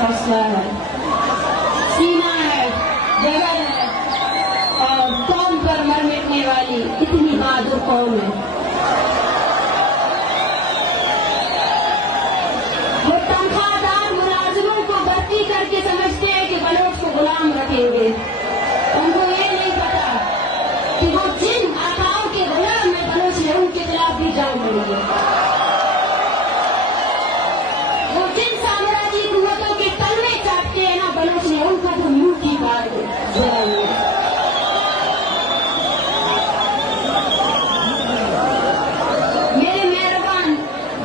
हौसला है, सीना है, जगह है और कौम पर मर मिटने वाली इतनी बहादुर कौम है। वो तनख्वाहदार मुलाजिमों को भर्ती करके समझते हैं कि बलोच को गुलाम रखेंगे। उनको ये नहीं पता कि वो जिन आकाओं के गुलाम में बलोच है उनके खिलाफ भी जान लेंगे। वो जिन साम्राज्य कुवतों के तलवे चाटते हैं ना बलोच ने, उनको तो मुंह की मार जलाएंगे। मेरे मेहरबान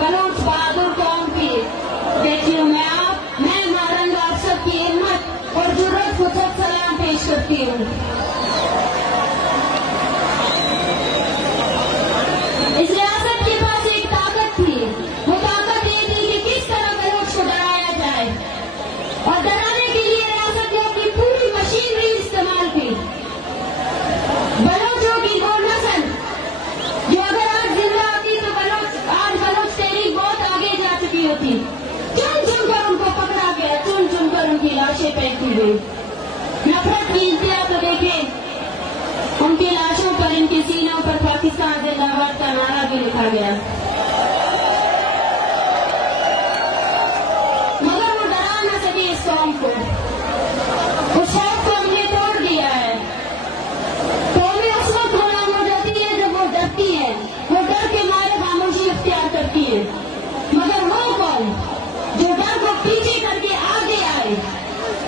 बलोच बहादुर कौम की बेटियों में मैं नारंग आप सबकी हिम्मत और जुर्रत को सब सलाम पेश करती हूँ। इस रियासत के पास एक ताकत थी, वो ताकत ये थी कि किस तरह बलोच को डराया जाए और डराने के लिए रियासत ने अपनी पूरी मशीनरी इस्तेमाल की। बलोचों की वो नस्ल जो अगर आज जिंदा आती तो आज बलोच तहरीक बहुत आगे जा चुकी होती। चुन चुन कर उनको पकड़ा गया, चुन चुन कर उनकी लाशें फेंकी गई। नफरत की इंतहा तो देखें, उनकी लाशों पर, इनके सीनों पर पाकिस्तान जिंदाबाद का नारा भी लिखा गया। मगर वो डरा न सके इस कौम को, उस शौक को हमने तोड़ दिया है। कौमें उस वक्त गुलाम हो जाती है जब वो डरती है, वो डर के मारे खामोशी इख्तियार करती है। मगर वो कौम जो डर को पीछे करके आगे आए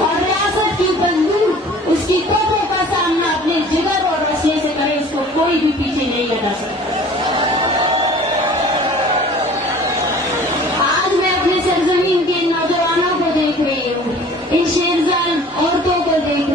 और रियासत की बंदूक, उसकी तोपों का सामना अपने जिगर और रस्से से करे, उसको कोई भी पीछे नहीं हटा सकता। आज मैं अपने सरजमीन के नौजवानों को देख रही हूँ, इन शेरजान औरतों को देख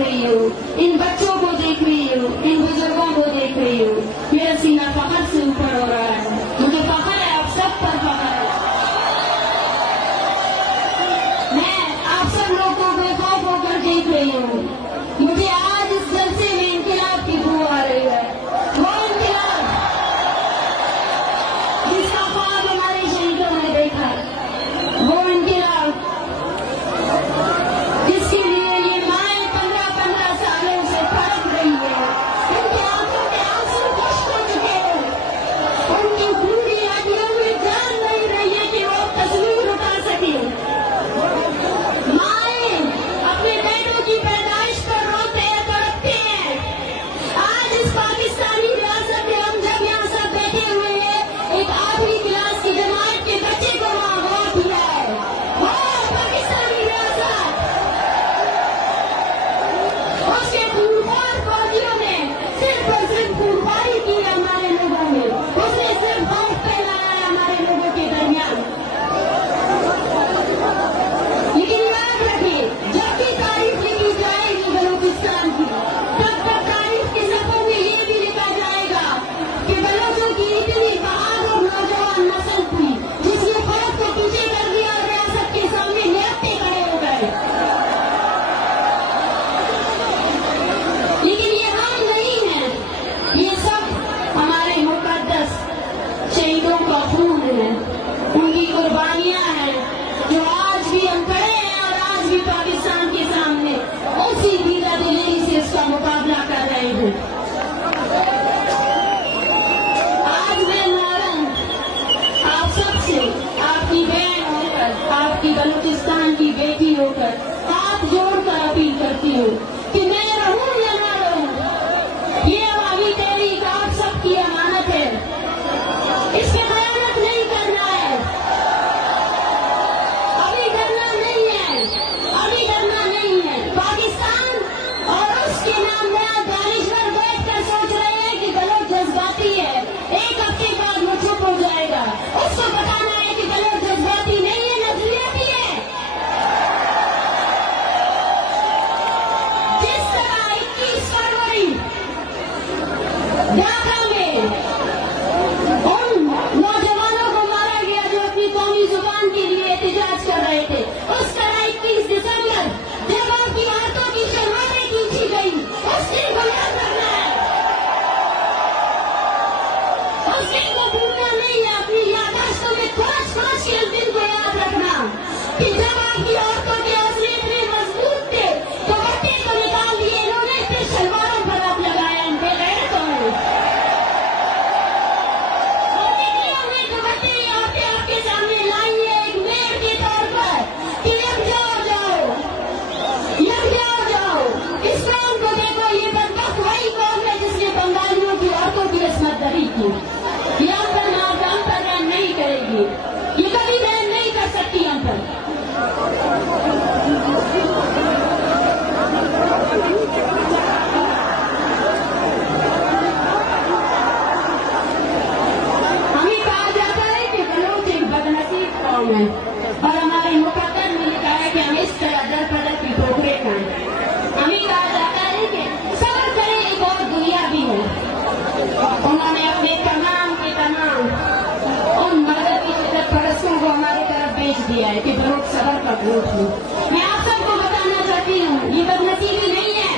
मैं आप सबको बताना चाहती हूँ, ये बदनसीबी नहीं है,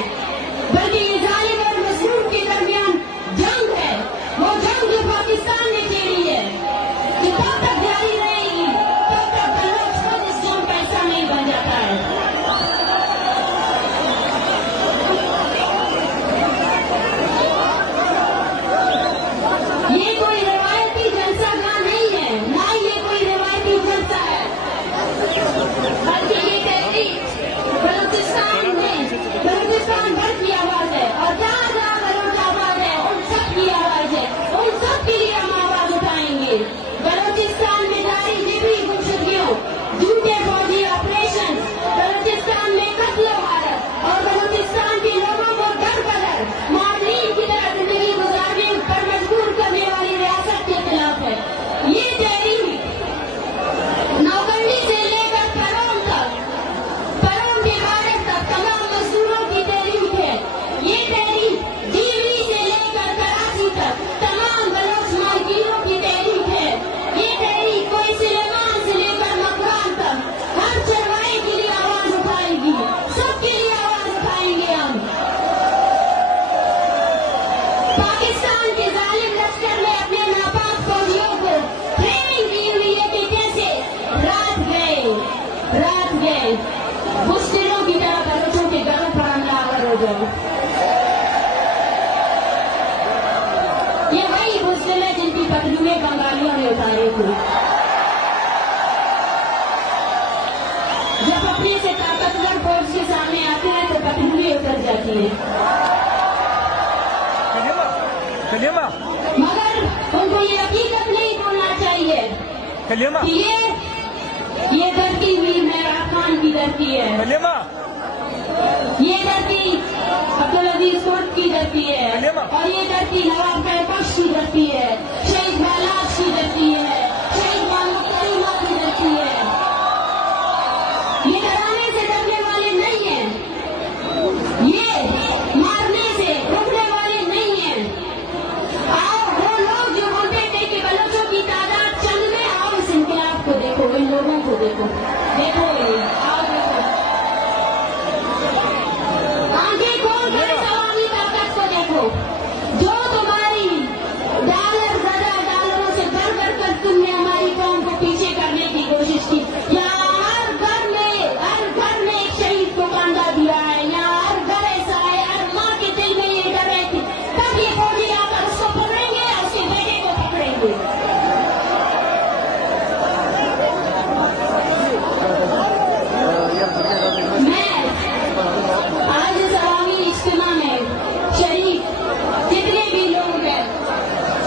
बल्कि ये जालिम और मजलूम के दरमियान जंग है। वो जंग जो पाकिस्तान ने छेड़ी है, जो तब तक जारी रहेगी तब तक बलोच खुद इस जंग का हिस्सा नहीं बन जाता है। ये कोई रवायती जलसागाह नहीं है, ना ये कोई रवायती जलसा है, बल्कि ये तहरीक बलूचिस्तान भर की आवाज है, और जहाँ जहाँ बलोच आवाज है उन सब की आवाज है, उन सब के लिए हम आवाज उठाएंगे। बलूचिस्तान में जारी जिबरी गुमशुदगियों, झूठे फौजी ऑपरेशन, बलूचिस्तान में कत्ल वारत और बलूचिस्तान के लोगों को डर बदर मारलीन की तरह जिंदगी गुजारने पर मजबूर करने वाली रियासत के खिलाफ है। ये तहरीक नौकंडी से लेकर परोन तक, परोन के बारे तक तमाम मजदूरों की तहरीक है। ये तहरीक जीवरी से लेकर कराची तक तमाम बलोच मालकीनों की तहरीक है। ये तहरीक कोई सिलेमान से लेकर मकरान तक हर चरवाहे के लिए आवाज उठाएगी, सबके लिए आवाज उठाएंगे हम। पाकिस्तान के जालिम लश्कर में अपने नापाक फौजियों को ट्रेनिंग दी हुई है कि कैसे रात गए मुश्किलों की तरह बलोचों के घरों पर हमलावर हो जाओ। ये वही मुश्किल है जिनकी पटलुएं बंगालियों ने उतारी थी। जब अपने से ताकतवर फौज के सामने आते हैं तो पटलुएं उतर जाती है, मगर उनको ये हकीकत नहीं भूलना चाहिए कि ये धरती वीर मेहराब खान की धरती है, ये धरती अब्दुल अजीज कोट की धरती है, और ये धरती नवाब कैबख्श की धरती है, शहीद बालाज की धरती है, शहीद मोहम्मद करीमा की धरती है। ये डराने से डरने वाले नहीं हैं, ये मारने से रुकने वाले नहीं हैं। आओ वो लोग जो बोलते थे कि बलोचों की तादाद चंद में, आओ इस इनकलाब को देखो, इन लोगों को देखो, देखो ये, आओ देखो, आंखें खोल कर सवामी ताकत को देखो, जो तुम्हारी डॉलरों से भर भर कर तुमने हमारी कौम को पीछे करने की कोशिश की। यहाँ हर घर में एक शहीद को कांधा दिया है, यहाँ हर घर ऐसा है, हर माँ के दिल में ये डर है कि तब ये फौजी आकर उसको पकड़ेंगे या उसके बेटे को पकड़ेंगे। मैं आज इस अवामी इज्तिमा में शरीक जितने भी लोग हैं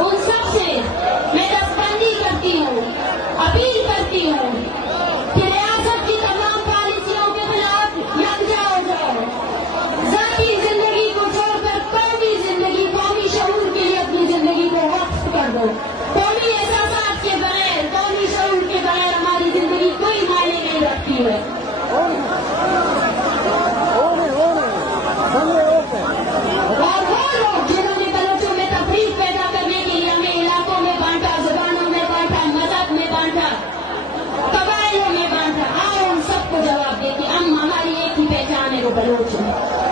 उन सब से मैं दस्तबंदी करती हूँ, अपील करती हूँ कि रियासत की तमाम पॉलिसियों के खिलाफ यकजा हो जाओ। जाती जिंदगी को छोड़कर कौमी जिंदगी, कौमी शऊर के लिए अपनी जिंदगी को वक्फ कर दो। कौमी एहसासात के बगैर, कौमी शऊर के बगैर हमारी जिंदगी कोई मायने नहीं रखती है। और वो लोग जिन्होंने बलोचों में तफरीक पैदा करने के लिए हमें इलाकों में बांटा, जुबानों में बांटा, मजहब में बांटा, कबाइलों में बांटा, आओ उन सबको जवाब दे कि हम हमारी एक ही पहचान है, वो बलोच है।